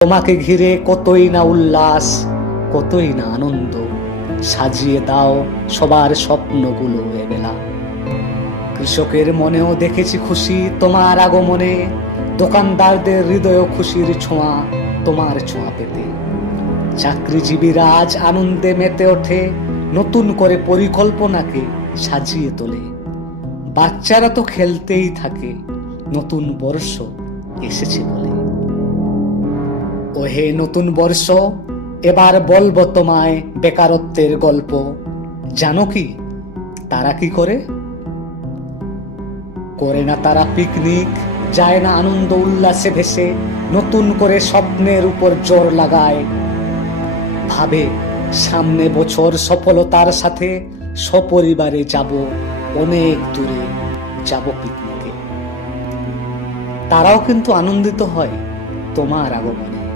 তোমাকে ঘিরে কতই না উল্লাস, কতই না আনন্দ, সাজিয়ে দাও সবার স্বপ্নগুলো এবেলা। কৃষকের মনেও দেখেছি খুশি তোমার আগমনে, দোকানদারদের হৃদয় খুশির ছোঁয়া তোমার ছোঁয়া পেতে। চাকরিজীবীরা আজ আনন্দে মেতে ওঠে, নতুন করে পরিকল্পনাকে সাজিয়ে তোলে। বাচ্চারা তো খেলতেই থাকে, নতুন বর্ষ এসেছে বলে। ওহে নতুন বর্ষ, এবার বলবো তোমায় বেকারত্বের গল্প। জানো কি তারা কি করে? করে না তারা পিকনিক, যায় না আনন্দ উল্লাসে ভেসে, নতুন করে স্বপ্নের উপর জোর লাগায়। ভাবে সামনে বছর সফলতার সাথে সপরিবারে যাব অনেক দূরে, যাব পিকনিকে। তারাও কিন্তু আনন্দিত হয় তোমার আগমনে।